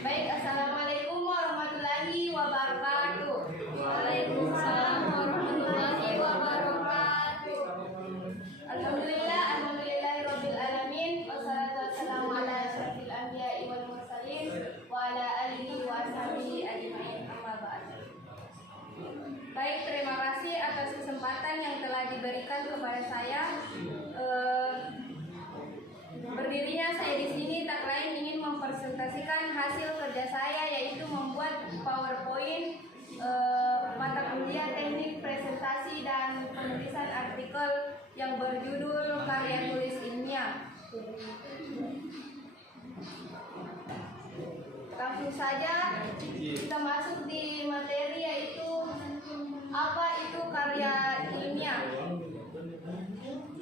Baik, assalamualaikum warahmatullahi wabarakatuh. Waalaikumsalam warahmatullahi wabarakatuh. Alhamdulillahirabbil alamin. Wassalatu wassalamu ala asyrofil anbiya'i wal mursalin wa ala alihi wa sahbihi ajmain. Amma ba'd. Baik, terima kasih atas kesempatan yang telah diberikan kepada saya. Berdirinya saya di sini tak lain ingin mempresentasikan hasil kerja saya, yaitu membuat PowerPoint mata kuliah teknik presentasi dan penulisan artikel yang berjudul karya tulis ilmiah. Langsung saja kita masuk di materi, yaitu apa itu karya ilmiah.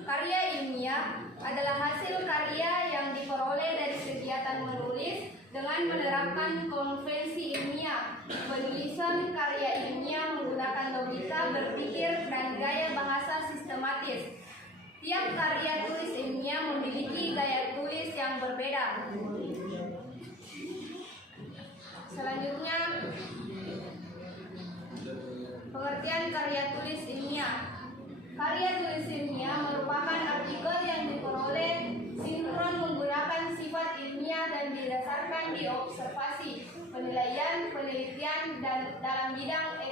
Karya ilmiah adalah hasil karya yang diperoleh dari kegiatan menulis dengan menerapkan konvensi ilmiah. Penulisan karya ilmiah menggunakan logika berpikir dan gaya bahasa sistematis. Tiap karya tulis ilmiah memiliki gaya tulis yang berbeda. Selanjutnya, pengertian karya tulis ilmiah. Karya tulis ilmiah merupakan artikel yang diperoleh sinkron menggunakan sifat ilmiah dan didasarkan di observasi, penilaian, penelitian, dan dalam bidang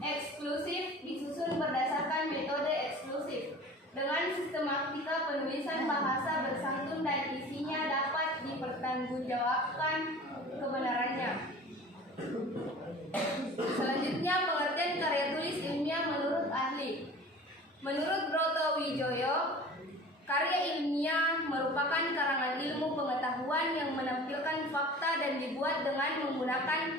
eksklusif disusun berdasarkan metode eksklusif. Dengan sistematika penulisan bahasa bersantun dan isinya dapat dipertanggungjawabkan kebenarannya. Selanjutnya, pengertian karya tulis ilmiah menurut ahli. Menurut Broto Wijoyo, karya ilmiah merupakan karangan ilmu pengetahuan yang menampilkan fakta dan dibuat dengan menggunakan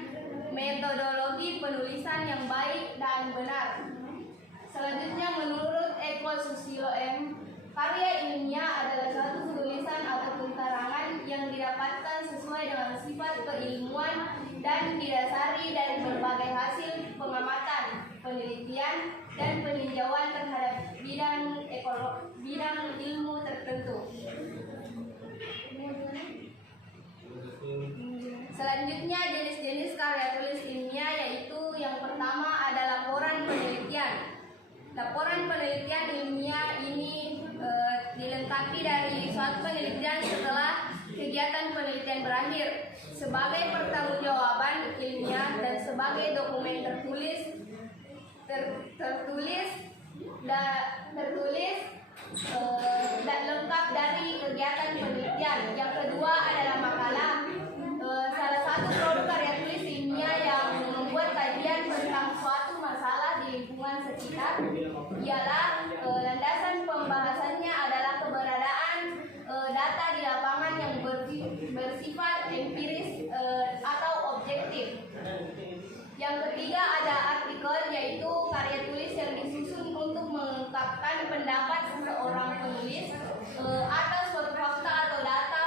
metodologi penulisan yang baik dan benar. Selanjutnya, menurut Eko Susilo M, karya ilmiah adalah suatu tulisan ataupun karangan yang didapatkan sesuai dengan sifat keilmuan dan didasari dari berbagai hasil pengamatan, penelitian, dan peninjauan terhadap bidang ilmu tertentu. Selanjutnya, jenis-jenis karya tulis ilmiah, yaitu yang pertama ada laporan penelitian. Laporan penelitian ilmiah ini dilengkapi dari suatu penelitian setelah kegiatan penelitian berakhir sebagai pertanggungjawaban ilmiah dan sebagai dokumen tertulis dan lengkap dari kegiatan penelitian. Yang kedua adalah makalah. Salah satu produk karya tulis ilmiah yang membuat kajian tentang suatu masalah di lingkungan sekitar ialah landasan pembahasannya adalah keberadaan data di lapangan yang bersifat empiris atau objektif. Yang ketiga ada artikel, yaitu karya tulis yang disusun untuk mengungkapkan pendapat seseorang penulis atas suatu fakta atau data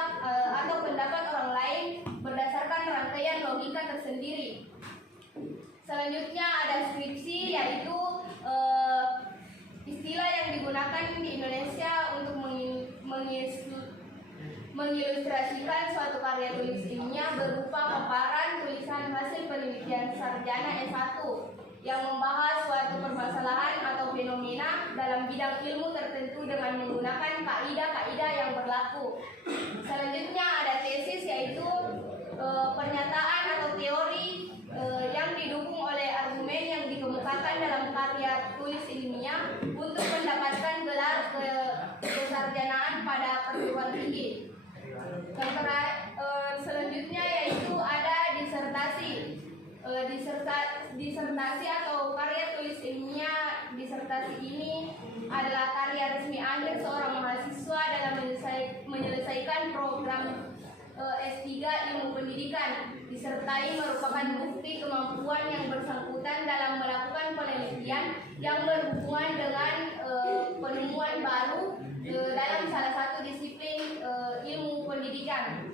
atau pendapat orang lain berdasarkan rangkaian logika tersendiri. Selanjutnya ada skripsi, yaitu istilah yang digunakan di Indonesia untuk mengilustrasikan suatu karya tulis ilmiah berupa paparan tulisan hasil penelitian sarjana S1 yang membahas suatu permasalahan atau fenomena dalam bidang ilmu tertentu dengan menggunakan kaidah-kaidah yang berlaku. Selanjutnya ada tesis, yaitu pernyataan atau teori yang didukung oleh argumen yang dikemukakan dalam karya tulis ilmiah untuk mendapatkan gelar kesarjanaan pada perguruan tinggi. Selanjutnya yaitu ada disertasi. Disertasi atau karya tulis ilmiah. Disertasi ini adalah karya resmi akhir seorang mahasiswa dalam menyelesaikan program S3 ilmu pendidikan, disertai merupakan bukti kemampuan yang bersangkutan dalam melakukan penelitian yang berhubungan dengan penemuan baru dalam salah satu disiplin ilmu pendidikan.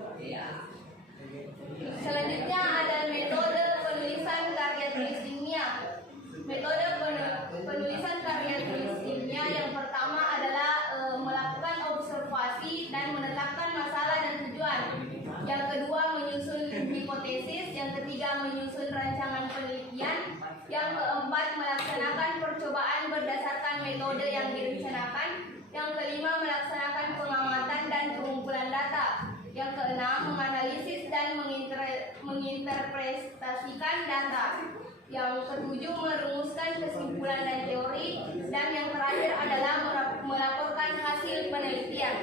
Selanjutnya ada metode penulisan karya tulis ilmiah. Metode penulisan karya tulis ilmiah yang pertama adalah melakukan observasi dan menetapkan masalah dan tujuan. Yang kedua menyusun hipotesis. Yang ketiga menyusun rancangan penelitian. Yang keempat melaksanakan percobaan berdasarkan metode yang direncanakan. Yang kelima melaksanakan pengamatan dan pengumpulan data. Yang keenam menganalisis dan menginterpretasikan data. Yang ketujuh merumuskan kesimpulan dan teori. Dan yang terakhir adalah melaporkan hasil penelitian.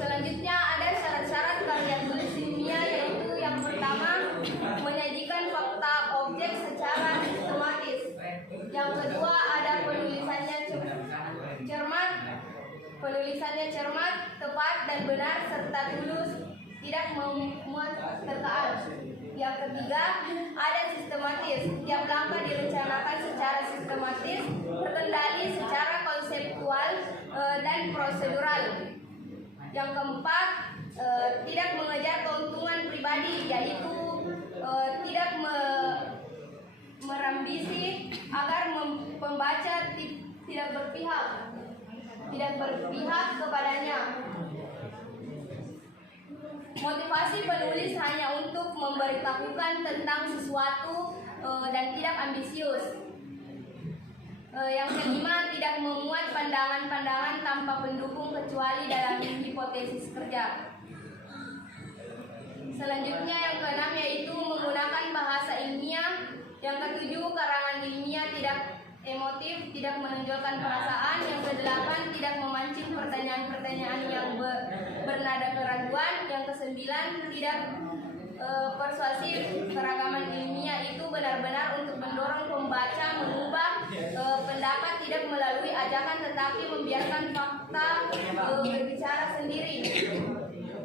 Selanjutnya ada syarat-syarat karya tulis ilmiah, yaitu yang pertama menyajikan fakta objek secara sistematis. Yang kedua ada penulisannya cermat, tepat dan benar serta tulus, tidak memuat keterkaan. Yang ketiga ada sistematis. Tiap langkah direncanakan secara sistematis, terkendali secara konseptual dan prosedural. Yang keempat, tidak mengejar keuntungan pribadi, yaitu tidak merambisi agar pembaca tidak berpihak kepadanya. Motivasi penulis hanya untuk memberitahukan tentang sesuatu dan tidak ambisius. Yang kelima, tidak memuat pandangan-pandangan tanpa pendukung kecuali dalam hipotesis kerja. Selanjutnya yang keenam yaitu menggunakan bahasa ilmiah. Yang ketujuh, karangan ilmiah tidak emotif, tidak menonjolkan perasaan. Yang kedelapan, tidak memancing pertanyaan-pertanyaan yang bernada keraguan. Yang kesembilan, tidak persuasif. Keragaman ilmiah itu benar-benar untuk mendorong pembaca mengubah pendapat, tidak melalui ajakan tetapi membiarkan fakta berbicara sendiri.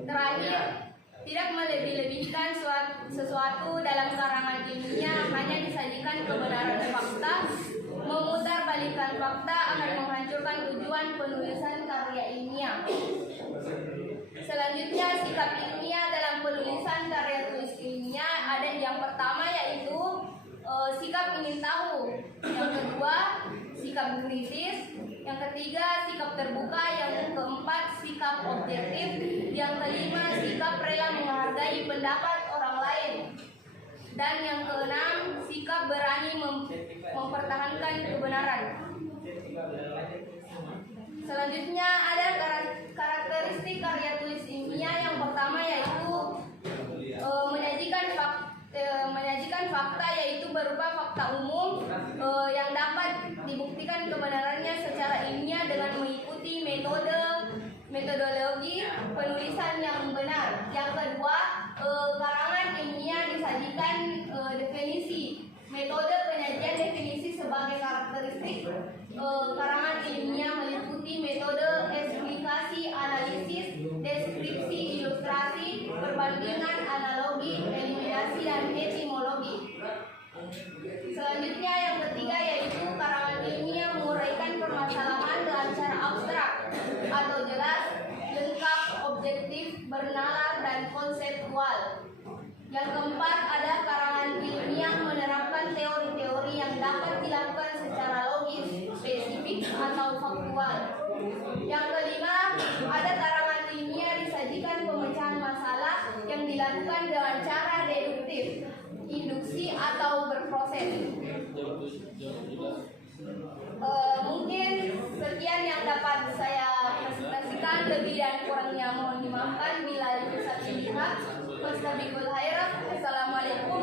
Terakhir, tidak melebih-lebihkan sesuatu dalam karangan ilmiah, hanya disajikan kebenaran fakta. Memutarbalikkan fakta akan menghancurkan tujuan penulisan karya ilmiah. Selanjutnya, sikap ilmiah dalam penulisan karya tulis ilmiah ada yang pertama yaitu sikap ingin tahu. Yang kedua, sikap kritis. Yang ketiga, sikap terbuka. Yang keempat, sikap objektif. Yang kelima, sikap rela menghargai pendapat orang lain. Dan yang keenam, sikap berani mempertahankan kebenaran. Selanjutnya ada karakteristik karya tulis ilmiah. Yang pertama yaitu menyajikan fakta, yaitu berupa fakta umum yang dapat dibuktikan kebenarannya secara ilmiah dengan mengikuti metodologi penulisan yang benar. Yang kedua, karangan ilmiah disajikan definisi, metode penyajian definisi sebagai karakteristik. Karangan ilmiah meliputi metode eksplikasi, analisis, deskripsi, ilustrasi, perbandingan, analogi, eliminasi, dan etimologi. Selanjutnya yang ketiga yaitu karangan ilmiah menguraikan permasalahan dengan cara abstrak atau jelas, lengkap, objektif, bernalar, dan konseptual. Yang keempat ada karangan ilmiah menerapkan teori-teori yang dapat dilakukan secara logis, spesifik, atau faktual. Yang kelima ada karangan ilmiah disajikan pemecahan masalah yang dilakukan dengan cara deduktif, induksi, atau berproses. Mungkin sekian yang dapat saya presentasikan. Lebih dan kurangnya mohon dimaafkan. Bila itu saya lihat. Wassalamualaikum